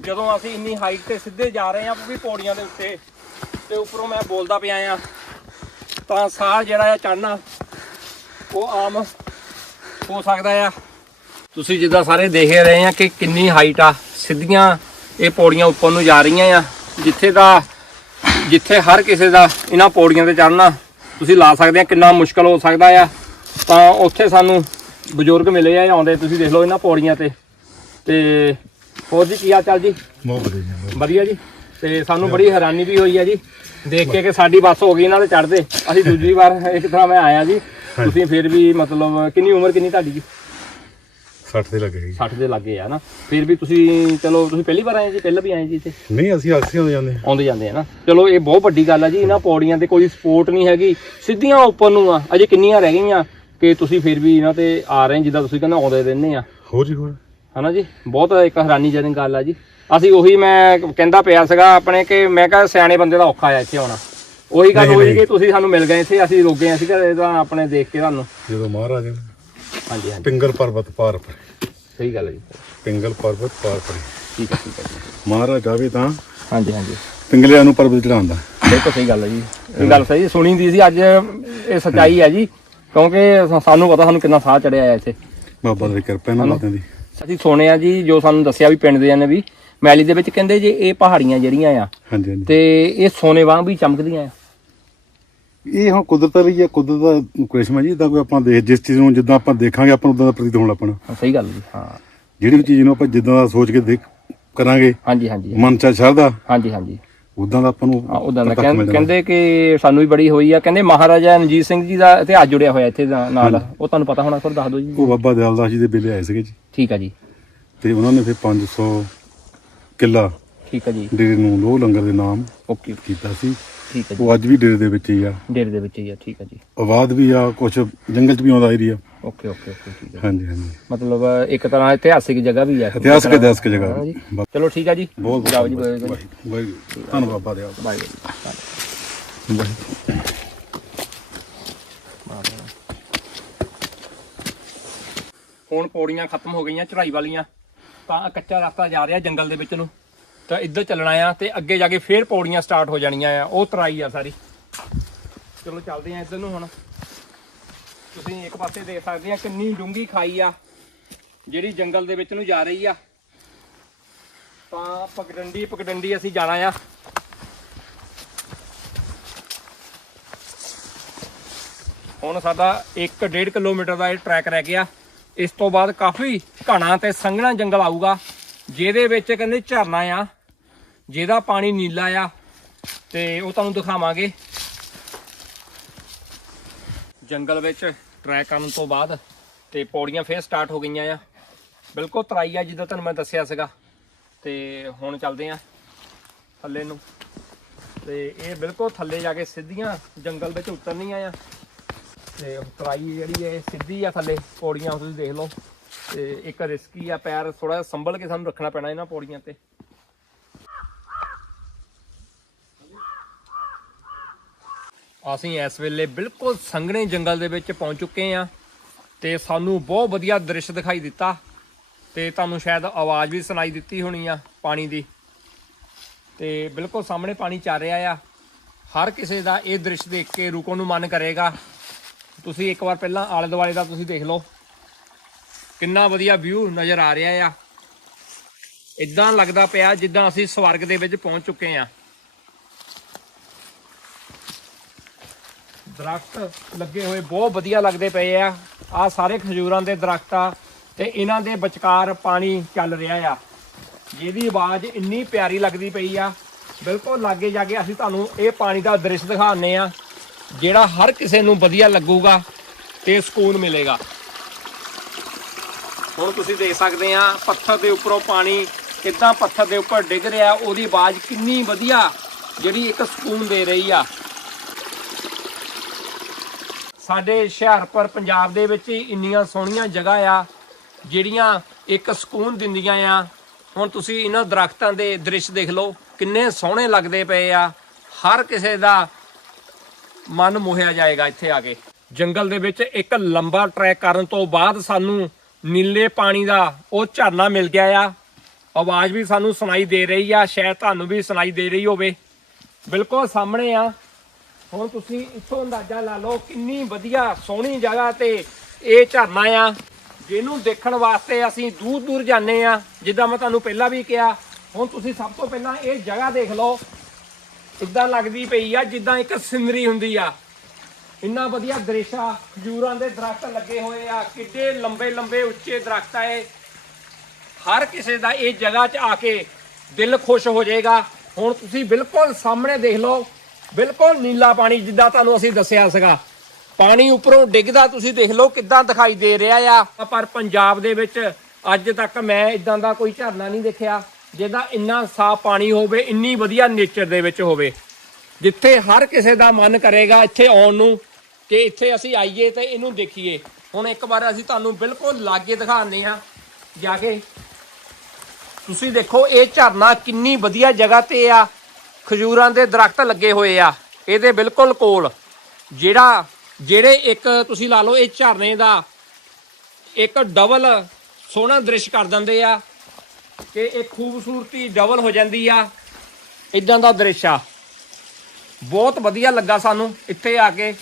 ਜਦੋਂ ਅਸੀਂ ਇੰਨੀ ਹਾਈਟ ਤੇ ਸਿੱਧੇ ਜਾ ਰਹੇ ਆ ਉਹ ਵੀ ਪੌੜੀਆਂ ਦੇ ਉੱਤੇ, ਤੇ ਉੱਪਰੋਂ ਮੈਂ ਬੋਲਦਾ ਪਿਆ ਆ, ਤਾਂ ਸਾਹ ਜਿਹੜਾ ਆ ਚੜਨਾ ਉਹ ਆਮ ਹੋ ਸਕਦਾ ਆ। ਤੁਸੀਂ ਜਿੱਦਾਂ ਸਾਰੇ ਦੇਖ ਰਹੇ ਆ ਕਿ ਕਿੰਨੀ ਹਾਈਟ ਆ। ਸਿੱਧੀਆਂ ਇਹ ਪੌੜੀਆਂ ਉੱਪਰ ਨੂੰ ਜਾ ਰਹੀਆਂ ਆ। ਜਿੱਥੇ ਦਾ ਜਿੱਥੇ ਹਰ ਕਿਸੇ ਦਾ ਇਹਨਾਂ ਪੌੜੀਆਂ ਤੇ ਚੜਨਾ ਤੁਸੀਂ ਲਾ ਸਕਦੇ ਆ ਕਿੰਨਾ ਮੁਸ਼ਕਲ ਹੋ ਸਕਦਾ ਆ। ਤਾਂ ਉੱਥੇ ਸਾਨੂੰ ਬਜ਼ੁਰਗ ਮਿਲੇ ਆ ਆਉਂਦੇ ਤੁਸੀਂ ਦੇਖ ਲਓ ਇਹਨਾਂ ਪੌੜੀਆਂ ਤੇ। ਤੇ ਹੋਰ ਜੀ ਕੀ ਹਾਲ ਚਾਲ ਜੀ? ਬਹੁਤ ਵਧੀਆ ਜੀ ਵਧੀਆ ਜੀ। ਤੇ ਸਾਨੂੰ ਬੜੀ ਹੈਰਾਨੀ ਵੀ ਹੋਈ ਹੈ ਜੀ। ਦੇਖ ਕੇ ਕਿ ਸਾਡੀ ਬੱਸ ਹੋ ਗਈ ਇਹਨਾਂ ਦੇ ਚੜਦੇ ਅਸੀਂ ਦੂਜੀ ਵਾਰ ਇੱਕ ਤਰ੍ਹਾਂ ਮੈਂ ਆਇਆ ਜੀ। ਤੁਸੀਂ ਫਿਰ ਵੀ ਮਤਲਬ ਕਿੰਨੀ ਉਮਰ ਕਿੰਨੀ ਤੁਹਾਡੀ ਜੀ? 60 ਦੇ ਲੱਗੇ ਜੀ। 60 ਦੇ ਲੱਗੇ ਆ ਨਾ। ਫਿਰ ਵੀ ਤੁਸੀਂ ਚਲੋ ਤੁਸੀਂ ਪਹਿਲੀ ਵਾਰ ਆਏ ਜੀ? ਪਹਿਲਾਂ ਵੀ ਆਏ ਜੀ ਇੱਥੇ? ਨਹੀਂ ਅਸੀਂ ਅਕਸਰ ਹੋ ਜਾਂਦੇ ਹਾਂ। ਆਉਂਦੇ ਜਾਂਦੇ ਆ ਨਾ। ਚਲੋ ਇਹ ਬਹੁਤ ਵੱਡੀ ਗੱਲ ਆ ਜੀ। ਇਹਨਾਂ ਪੌੜੀਆਂ ਤੇ ਕੋਈ ਸਪੋਰਟ ਨਹੀਂ ਹੈਗੀ। ਸਿੱਧੀਆਂ ਉੱਪਰ ਨੂੰ ਆ। ਅਜੇ ਕਿੰਨੀਆਂ ਰਹਿ ਗਈਆਂ ਕਿ ਤੁਸੀਂ ਫਿਰ ਵੀ ਇਹਨਾਂ ਤੇ ਆ ਰਹੇ ਜਿੱਦਾਂ ਤੁਸੀਂ ਕਹਿੰਦੇ ਆਉਂਦੇ ਰਹਿੰਦੇ ਆ। ਹੋਰ ਜੀ ਹੋਰ? ਹਨਾ ਜੀ? ਬਹੁਤ ਇੱਕ ਹੈਰਾਨੀਜਨਕ ਗੱਲ ਆ ਜੀ। ਅਸੀਂ ਉਹੀ ਮੈਂ ਕਹਿੰਦਾ ਪਿਆ ਸੀਗਾ ਆਪਣੇ ਕਿ ਮੈਂ ਕਿਹਾ ਸਿਆਣੇ ਬੰਦੇ ਦਾ ਔਖਾ ਆ ਇੱਥੇ ਆਉਣਾ। ਉਹੀ ਗੱਲ ਹੋਈ। ਕਿ ਤੁਸੀਂ ਸਾਨੂੰ ਮਿਲ ਗਏ ਇੱਥੇ ਅਸੀਂ ਰੁਕ ਗਏ ਸੀ ਕਿ ਤਾਂ ਆਪਣੇ ਦੇਖ ਕੇ ਤੁਹਾਨੂੰ। ਜਦੋਂ ਮਹਾਰਾਜ ਨੇ ਹਾਂਜੀ ਹਾਂਜੀ। ਪਿੰਗਲ ਪਰਬਤ ਪਾਰ ਪਰੇ ਸਹੀ ਗੱਲ ਹੈ ਜੀ। ਪਿੰਗਲ ਪਰਬਤ ਪਾਰ ਪਰੇ ਠੀਕ ਹੈ ਠੀਕ ਹੈ। ਮਹਾਰਾਜ ਆਵੇ ਤਾਂ ਹਾਂਜੀ ਹਾਂਜੀ। ਪਿੰਗਲਿਆਂ ਨੂੰ ਪਰਬਤ ਚੜਾਉਂਦਾ ਬਿਲਕੁਲ ਸਹੀ ਗੱਲ ਹੈ ਜੀ। ਇਹ ਗੱਲ ਸਹੀ ਸੁਣੀ ਦੀ ਸੀ ਅੱਜ ਇਹ ਸੱਚਾਈ ਹੈ ਜੀ। ਕਿਉਂਕਿ ਸਾਨੂੰ ਪਤਾ ਸਾਨੂੰ ਕਿੰਨਾ ਸਾਹ ਚੜਿਆ ਹੈ ਇੱਥੇ। ਬਾਬਾ ਦੀ ਕਿਰਪਾ ਇਹਨਾਂ ਬਾਤਾਂ ਦੀ। ਅਸੀਂ ਸੁਣਿਆ ਜੀ ਜੋ ਸਾਨੂੰ ਦੱਸਿਆ ਵੀ ਪਿੰਡ ਦੇ ਨੇ ਵੀ ਮੈਲੀ ਦੇ ਵਿੱਚ ਕਹਿੰਦੇ ਜੇ ਇਹ ਪਹਾੜੀਆਂ ਜਿਹੜੀਆਂ ਆ ਹਾਂਜੀ ਹਾਂਜੀ। ਤੇ ਇਹ ਸੋਨੇ ਵਾਂਗ ਵੀ ਚਮਕਦੀਆਂ ਆ। ਇਹ ਹੁਣ ਕੁਦਰਤ ਲਈ ਹੈ ਕੁਦਰਤ ਦਾ ਕ੍ਰਿਸ਼ਮਾ ਜੀ ਇਦਾਂ ਕੋਈ ਆਪਾਂ ਦੇਖ ਜਿਸ ਚੀਜ਼ ਨੂੰ ਜਿੱਦਾਂ ਆਪਾਂ ਦੇਖਾਂਗੇ ਆਪਾਂ ਨੂੰ ਉਦਾਂ ਦਾ ਪ੍ਰਤੀਤ ਹੋਣਾ ਆਪਣਾ ਹਾਂ, ਸਹੀ ਗੱਲ ਜੀ ਹਾਂ। ਜਿਹੜੀ ਵੀ ਚੀਜ਼ ਨੂੰ ਆਪਾਂ ਜਿੱਦਾਂ ਦਾ ਸੋਚ ਕੇ ਦੇਖ ਕਰਾਂਗੇ ਹਾਂਜੀ ਹਾਂਜੀ। ਮਨ ਚ ਸ਼ਰਧਾ ਹਾਂਜੀ ਹਾਂਜੀ। ਉਦਾਂ ਦਾ ਆਪਾਂ ਨੂੰ ਹਾਂ ਉਦਾਂ ਦਾ ਪ੍ਰਤੱਖ ਕਹਿੰ- ਮਿਲ ਜਾਂਦਾ। ਕਹਿੰਦੇ ਕਿ ਸਾਨੂੰ ਵੀ ਬੜੀ ਹੋਈ ਆ। ਕਹਿੰਦੇ ਮਹਾਰਾਜਾ ਰਣਜੀਤ ਸਿੰਘ ਜੀ ਦਾ ਇਤਿਹਾਸ ਜੁੜਿਆ ਹੋਇਆ ਇੱਥੇ ਦਾ- ਨਾਲ। ਉਹ ਤੁਹਾਨੂੰ ਪਤਾ ਹੋਣਾ ਫਿਰ ਦੱਸ ਦਿਓ ਜੀ। ਉਹ ਬਾਬਾ ਦਿਆਲਦਾਸ ਜੀ ਦੇ ਵੇਲੇ ਆਏ ਸੀਗੇ ਜੀ। ਠੀਕ ਆ ਜੀ। ਤੇ ਉਹਨਾਂ ਨੇ ਫਿਰ 500 ਕਿੱਲਾ ਠੀਕ ਆ ਜੀ। ਡੇਰੇ ਨੂੰ ਲੋਹ ਲੰਗਰ ਦੇ ਨਾਮ ਓਕੇ। ਕੀਤਾ ਸੀ। ਠੀਕ ਜੀ। ਉਹ ਅੱਜ ਵੀ ਡੇਰੇ ਦੇ ਵਿੱਚ ਹੀ ਆ। ਡੇਰੇ ਦੇ ਵਿੱਚ ਹੀ ਆ ਠੀਕ ਆ ਜੀ। ਆਬਾਦ ਵੀ ਆ ਕੁਝ ਜੰਗਲ ਚ ਵੀ ਆਉਂਦਾ ਏਰੀਆ ਓਕੇ ਓਕੇ ਓਕੇ ਠੀਕ ਆ ਹਾਂਜੀ ਹਾਂਜੀ। ਮਤਲਬ ਇੱਕ ਤਰ੍ਹਾਂ ਇਤਿਹਾਸਿਕ ਜਗ੍ਹਾ ਵੀ ਆ। ਇਤਿਹਾਸਕ ਇਤਿਹਾਸਕ ਜਗ੍ਹਾ। ਹਾਂ ਜੀ। ਚਲੋ ਠੀਕ ਆ ਜੀ। ਬਹੁਤ ਜਾਓ ਜੀ ਬਹੁਤ ਵਾਹਿਗੁਰੂ ਧੰਨਵਾਦ ਬਾਬਾ ਦਿਆਲ ਬਾਏ ਹੁਣ ਪੌੜੀਆਂ ਖਤਮ ਹੋ ਗਈਆਂ ਚੜ੍ਹਾਈ ਵਾਲੀਆਂ। ਤਾਂ ਆਹ ਕੱਚਾ ਰਸਤਾ ਜਾ ਰਿਹਾ ਜੰਗਲ ਦੇ ਵਿੱਚ ਨੂੰ। ਤਾਂ ਇੱਧਰ ਚੱਲਣਾ ਆ ਤੇ ਅੱਗੇ ਜਾ ਕੇ ਫੇਰ ਪੌੜੀਆਂ ਸਟਾਰਟ ਹੋ ਜਾਣੀਆਂ ਆ। ਉਹ ਤਰਾਈ ਆ ਸਾਰੀ। ਚਲੋ ਚੱਲਦੇ ਆ ਇੱਧਰ ਨੂੰ ਹੁਣ। ਤੁਸੀਂ ਇੱਕ ਪਾਸੇ ਦੇਖ ਸਕਦੇ ਆ ਕਿੰਨੀ ਡੂੰਗੀ ਖਾਈ ਆ, ਜਿਹੜੀ ਜੰਗਲ ਦੇ ਵਿੱਚ ਨੂੰ ਜਾ ਰਹੀ ਆ। ਤਾਂ ਪਗਡੰਡੀ ਪਗਡੰਡੀ ਅਸੀਂ ਜਾਣਾ ਆ। ਹੁਣ ਸਾਡਾ 1.5 ਕਿਲੋਮੀਟਰ ਦਾ ਇਹ ਟਰੈਕ ਰਹਿ ਗਿਆ। ਇਸ ਤੋਂ ਬਾਅਦ ਕਾਫੀ ਘਣਾ ਤੇ ਸੰਘਣਾ ਜੰਗਲ ਆਊਗਾ, ਜਿਹਦੇ ਵਿੱਚ ਕਹਿੰਦੇ ਝਰਨਾ ਆ। ਜਿਹਦਾ ਪਾਣੀ ਨੀਲਾ ਆ, ਤੇ ਉਹ ਤੁਹਾਨੂੰ ਦਿਖਾਵਾਂਗੇ। ਜੰਗਲ ਵਿੱਚ ਟਰੈਕ ਕਰਨ ਤੋਂ ਬਾਅਦ ਤੇ ਪੌੜੀਆਂ ਫੇਰ ਸਟਾਰਟ ਹੋ ਗਈਆਂ ਆ। ਬਿਲਕੁਲ ਤਰਾਈ ਆ, ਜਿੱਦਾਂ ਤੁਹਾਨੂੰ ਮੈਂ ਦੱਸਿਆ ਸੀਗਾ। ਤੇ ਹੁਣ ਚੱਲਦੇ ਆ ਥੱਲੇ ਨੂੰ। ਤੇ ਇਹ ਬਿਲਕੁਲ ਥੱਲੇ ਜਾ ਕੇ ਸਿੱਧੀਆਂ ਜੰਗਲ ਵਿੱਚ ਉਤਰਨੀਆਂ ਆ। ਤੇ ਤਰਾਈ ਜਿਹੜੀ ਹੈ ਸਿੱਧੀ ਆ ਥੱਲੇ ਪੌੜੀਆਂ, ਤੁਸੀਂ ਦੇਖ ਲਓ। ਤੇ ਇੱਕ ਰਿਸਕੀ ਆ, ਪੈਰ ਥੋੜਾ ਸੰਭਲ ਕੇ ਸਾਨੂੰ ਰੱਖਣਾ ਪੈਣਾ ਇਹਨਾਂ ਪੌੜੀਆਂ ਤੇ। ਅਸੀਂ ਇਸ ਵੇਲੇ ਬਿਲਕੁਲ ਸੰਘਣੇ ਜੰਗਲ ਦੇ ਵਿੱਚ ਪਹੁੰਚ ਚੁੱਕੇ ਆ ਤੇ ਸਾਨੂੰ ਬਹੁਤ ਵਧੀਆ ਦ੍ਰਿਸ਼ ਦਿਖਾਈ ਦਿੱਤਾ ਤੇ ਤੁਹਾਨੂੰ ਸ਼ਾਇਦ ਆਵਾਜ਼ ਵੀ ਸੁਣਾਈ ਦਿੱਤੀ ਹੋਣੀ ਆ ਪਾਣੀ ਦੀ। ਤੇ ਬਿਲਕੁਲ ਸਾਹਮਣੇ ਪਾਣੀ ਚੱਲ ਰਿਹਾ ਆ। ਹਰ ਕਿਸੇ ਦਾ ਇਹ ਦ੍ਰਿਸ਼ ਦੇਖ ਕੇ ਰੁਕਣ ਨੂੰ ਮਨ ਕਰੇਗਾ। ਤੁਸੀਂ ਇੱਕ ਵਾਰ ਪਹਿਲਾਂ ਆਲੇ ਦੁਆਲੇ ਦਾ ਤੁਸੀਂ ਦੇਖ ਲਓ। ਕਿੰਨਾ ਵਧੀਆ ਵਿਊ ਨਜ਼ਰ ਆ ਰਿਹਾ ਆ। ਇਦਾਂ ਲੱਗਦਾ ਪਿਆ ਜਿੱਦਾਂ ਅਸੀਂ ਸਵਰਗ ਦੇ ਵਿੱਚ ਪਹੁੰਚ ਚੁੱਕੇ ਆ ਦਰਖਤ ਲੱਗੇ ਹੋਏ ਬਹੁਤ ਵਧੀਆ ਲੱਗਦੇ ਪਏ ਆ। ਆ ਸਾਰੇ ਖਜੂਰਾਂ ਦੇ ਦਰਖਤ ਆ ਤੇ ਇਹਨਾਂ ਦੇ ਵਿਚਕਾਰ ਪਾਣੀ ਚੱਲ ਰਿਹਾ ਆ। ਜਿਹਦੀ ਆਵਾਜ਼ ਇੰਨੀ ਪਿਆਰੀ ਲੱਗਦੀ ਪਈ ਆ। ਬਿਲਕੁਲ ਲਾਗੇ ਜਾ ਕੇ ਅਸੀਂ ਤੁਹਾਨੂੰ ਇਹ ਪਾਣੀ ਦਾ ਦ੍ਰਿਸ਼ ਦਿਖਾਉਂਦੇ ਆ, ਜਿਹੜਾ ਹਰ ਕਿਸੇ ਨੂੰ ਵਧੀਆ ਲੱਗੂਗਾ ਤੇ ਸਕੂਨ ਮਿਲੇਗਾ। ਹੁਣ ਤੁਸੀਂ ਦੇਖ ਸਕਦੇ ਆ, ਪੱਥਰ ਦੇ ਉੱਪਰੋਂ ਪਾਣੀ ਕਿੱਦਾਂ ਪੱਥਰ ਦੇ ਉੱਪਰ ਡਿੱਗ ਰਿਹਾ, ਉਹਦੀ ਆਵਾਜ਼ ਕਿੰਨੀ ਵਧੀਆ ਜਿਹੜੀ ਇੱਕ ਸਕੂਨ ਦੇ ਰਹੀ ਆ। ਸਾਡੇ ਹੁਸ਼ਿਆਰਪੁਰ ਪੰਜਾਬ ਦੇ ਵਿੱਚ ਹੀ ਇੰਨੀਆਂ ਸੋਹਣੀਆਂ ਜਗ੍ਹਾ ਆ, ਜਿਹੜੀਆਂ ਇੱਕ ਸਕੂਨ ਦਿੰਦੀਆਂ ਆ। ਹੁਣ ਤੁਸੀਂ ਇਹਨਾਂ ਦਰਖਤਾਂ ਦੇ ਦ੍ਰਿਸ਼ ਦੇਖ ਲਓ, ਕਿੰਨੇ ਸੋਹਣੇ ਲੱਗਦੇ ਪਏ ਆ। ਹਰ ਕਿਸੇ ਦਾ ਮਨ ਮੋਹਿਆ ਜਾਏਗਾ ਇੱਥੇ ਆ ਕੇ। ਜੰਗਲ ਦੇ ਵਿੱਚ ਇੱਕ ਲੰਬਾ ਟਰੈਕ ਕਰਨ ਤੋਂ ਬਾਅਦ ਸਾਨੂੰ ਨੀਲੇ ਪਾਣੀ ਦਾ ਉਹ ਝਰਨਾ ਮਿਲ ਗਿਆ ਆ। ਆਵਾਜ਼ ਵੀ ਸਾਨੂੰ ਸੁਣਾਈ ਦੇ ਰਹੀ ਆ, ਸ਼ਾਇਦ ਤੁਹਾਨੂੰ ਵੀ ਸੁਣਾਈ ਦੇ ਰਹੀ ਹੋਵੇ। ਬਿਲਕੁਲ ਸਾਹਮਣੇ ਆ। ਹੁਣ ਤੁਸੀਂ ਇੱਥੋਂ ਅੰਦਾਜ਼ਾ ਲਾ ਲਓ ਕਿੰਨੀ ਵਧੀਆ ਸੋਹਣੀ ਜਗ੍ਹਾ ਤੇ ਇਹ ਝਰਨਾ ਆ। ਜਿਹਨੂੰ ਦੇਖਣ ਵਾਸਤੇ ਅਸੀਂ ਦੂਰ ਦੂਰ ਜਾਂਦੇ ਆ। ਜਿੱਦਾਂ ਮੈਂ ਤੁਹਾਨੂੰ ਪਹਿਲਾਂ ਵੀ ਕਿਹਾ, ਹੁਣ ਤੁਸੀਂ ਸਭ ਤੋਂ ਪਹਿਲਾਂ ਇਹ ਜਗ੍ਹਾ ਦੇਖ ਲਓ। ਇਦਾਂ ਲੱਗਦੀ ਪਈ ਆ ਜਿੱਦਾਂ ਇੱਕ ਸਿਨਰੀ ਹੁੰਦੀ ਆ। ਇੰਨਾ ਵਧੀਆ ਦ੍ਰਿਸ਼ ਆ। ਖਜੂਰਾਂ ਦੇ ਦਰਖਤ ਲੱਗੇ ਹੋਏ ਆ। ਕਿੱਡੇ ਲੰਬੇ ਲੰਬੇ ਉੱਚੇ ਦਰਖਤ ਆ ਇਹ। ਹਰ ਕਿਸੇ ਦਾ ਇਹ ਜਗ੍ਹਾ 'ਚ ਆ ਕੇ ਦਿਲ ਖੁਸ਼ ਹੋ ਜਾਏਗਾ। ਹੁਣ ਤੁਸੀਂ ਬਿਲਕੁਲ ਸਾਹਮਣੇ ਦੇਖ ਲਓ। ਬਿਲਕੁਲ ਨੀਲਾ ਪਾਣੀ ਜਿੱਦਾਂ ਤੁਹਾਨੂੰ ਅਸੀਂ ਦੱਸਿਆ ਸੀਗਾ। ਪਾਣੀ ਉੱਪਰੋਂ ਡਿੱਗਦਾ, ਤੁਸੀਂ ਦੇਖ ਲਓ ਕਿੱਦਾਂ ਦਿਖਾਈ ਦੇ ਰਿਹਾ ਆ। ਪਰ ਪੰਜਾਬ ਦੇ ਵਿੱਚ ਅੱਜ ਤੱਕ ਮੈਂ ਇਦਾਂ ਦਾ ਕੋਈ ਝਰਨਾ ਨਹੀਂ ਦੇਖਿਆ, ਜਿਹਦਾ ਇੰਨਾ ਸਾਫ਼ ਪਾਣੀ ਹੋਵੇ, ਇੰਨੀ ਵਧੀਆ ਨੇਚਰ ਦੇ ਵਿੱਚ ਹੋਵੇ। ਜਿੱਥੇ ਹਰ ਕਿਸੇ ਦਾ ਮਨ ਕਰੇਗਾ ਇੱਥੇ ਆਉਣ ਨੂੰ, ਕਿ ਇੱਥੇ ਅਸੀਂ ਆਈਏ ਤੇ ਇਹਨੂੰ ਦੇਖੀਏ। ਹੁਣ ਇੱਕ ਵਾਰ ਅਸੀਂ ਤੁਹਾਨੂੰ ਬਿਲਕੁਲ ਲਾਗੇ ਦਿਖਾਉਂਦੇ ਆ ਜਾ ਕੇ। ਤੁਸੀਂ ਦੇਖੋ, ਇਹ ਝਰਨਾ ਕਿੰਨੀ ਵਧੀਆ ਜਗ੍ਹਾ ਤੇ ਆ। ਖਜੂਰਾਂ ਦੇ ਦਰਖਤ ਲੱਗੇ ਹੋਏ ਆ। ਇਹਦੇ ਬਿਲਕੁਲ ਕੋਲ ਜਿਹੜਾ, ਜਿਹੜੇ ਇੱਕ ਤੁਸੀਂ ਲਾ ਲਓ ਇਹ ਝਰਨੇ ਦਾ ਇੱਕ ਡਬਲ ਸੋਹਣਾ ਦ੍ਰਿਸ਼ ਕਰ ਦਿੰਦੇ ਆ ਕਿ ਇਹ ਖੂਬਸੂਰਤੀ ਡਬਲ ਹੋ ਜਾਂਦੀ ਆ। ਇਦਾਂ ਦਾ ਦ੍ਰਿਸ਼ ਆ। ਬਹੁਤ ਵਧੀਆ ਲੱਗਾ ਸਾਨੂੰ ਇੱਥੇ ਆ ਕੇ।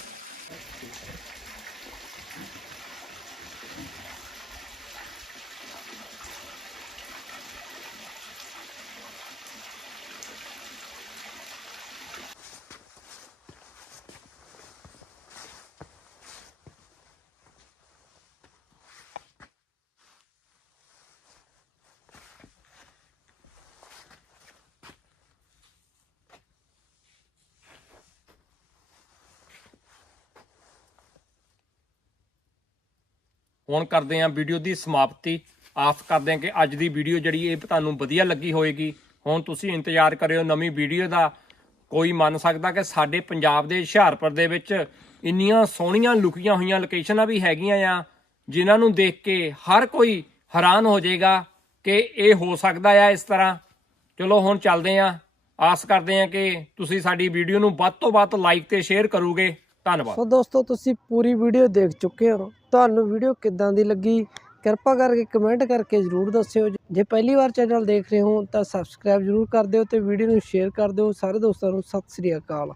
ਹੁਣ ਕਰਦੇ ਹਾਂ ਵੀਡੀਓ ਦੀ ਸਮਾਪਤੀ। ਆਸ ਕਰਦੇ ਹਾਂ ਕਿ ਅੱਜ ਦੀ ਵੀਡੀਓ ਜਿਹੜੀ ਇਹ ਤੁਹਾਨੂੰ ਵਧੀਆ ਲੱਗੀ ਹੋਵੇਗੀ ਹੁਣ ਤੁਸੀਂ ਇੰਤਜ਼ਾਰ ਕਰਿਓ ਨਵੀਂ ਵੀਡੀਓ ਦਾ। ਕੋਈ ਮੰਨ ਸਕਦਾ ਕਿ ਸਾਡੇ ਪੰਜਾਬ ਦੇ ਹੁਸ਼ਿਆਰਪੁਰ ਦੇ ਵਿੱਚ ਇੰਨੀਆਂ ਸੋਹਣੀਆਂ ਲੁਕੀਆਂ ਹੋਈਆਂ ਲੋਕੇਸ਼ਨਾਂ ਵੀ ਹੈਗੀਆਂ ਆ, ਜਿਨ੍ਹਾਂ ਨੂੰ ਦੇਖ ਕੇ ਹਰ ਕੋਈ ਹੈਰਾਨ ਹੋ ਜਾਏਗਾ ਕਿ ਇਹ ਹੋ ਸਕਦਾ ਆ ਇਸ ਤਰ੍ਹਾਂ। ਚਲੋ ਹੁਣ ਚੱਲਦੇ ਆ ਆਸ ਕਰਦੇ ਆ ਕਿ ਤੁਸੀਂ ਸਾਡੀ ਵੀਡੀਓ ਨੂੰ ਵੱਧ ਤੋਂ ਵੱਧ ਲਾਈਕ ਤੇ ਸ਼ੇਅਰ ਕਰੋਗੇ। ਧੰਨਵਾਦ। ਸੋ ਦੋਸਤੋ, ਤੁਸੀਂ ਪੂਰੀ ਵੀਡੀਓ ਦੇਖ ਚੁੱਕੇ ਹੋ। ਤੁਹਾਨੂੰ ਵੀਡੀਓ ਕਿੱਦਾਂ ਦੀ ਲੱਗੀ? ਕਿਰਪਾ ਕਰਕੇ ਕਮੈਂਟ ਕਰਕੇ ਜਰੂਰ ਦੱਸਿਓ ਜੇ। ਪਹਿਲੀ ਵਾਰ ਚੈਨਲ ਦੇਖ ਰਹੇ ਹੋ ਤਾਂ ਸਬਸਕ੍ਰਾਈਬ ਜਰੂਰ ਕਰ ਦਿਓ ਤੇ ਵੀਡੀਓ ਨੂੰ ਸ਼ੇਅਰ ਕਰ ਦਿਓ। ਸਾਰੇ ਦੋਸਤਾਂ ਨੂੰ ਸਤਿ ਸ੍ਰੀ ਅਕਾਲ।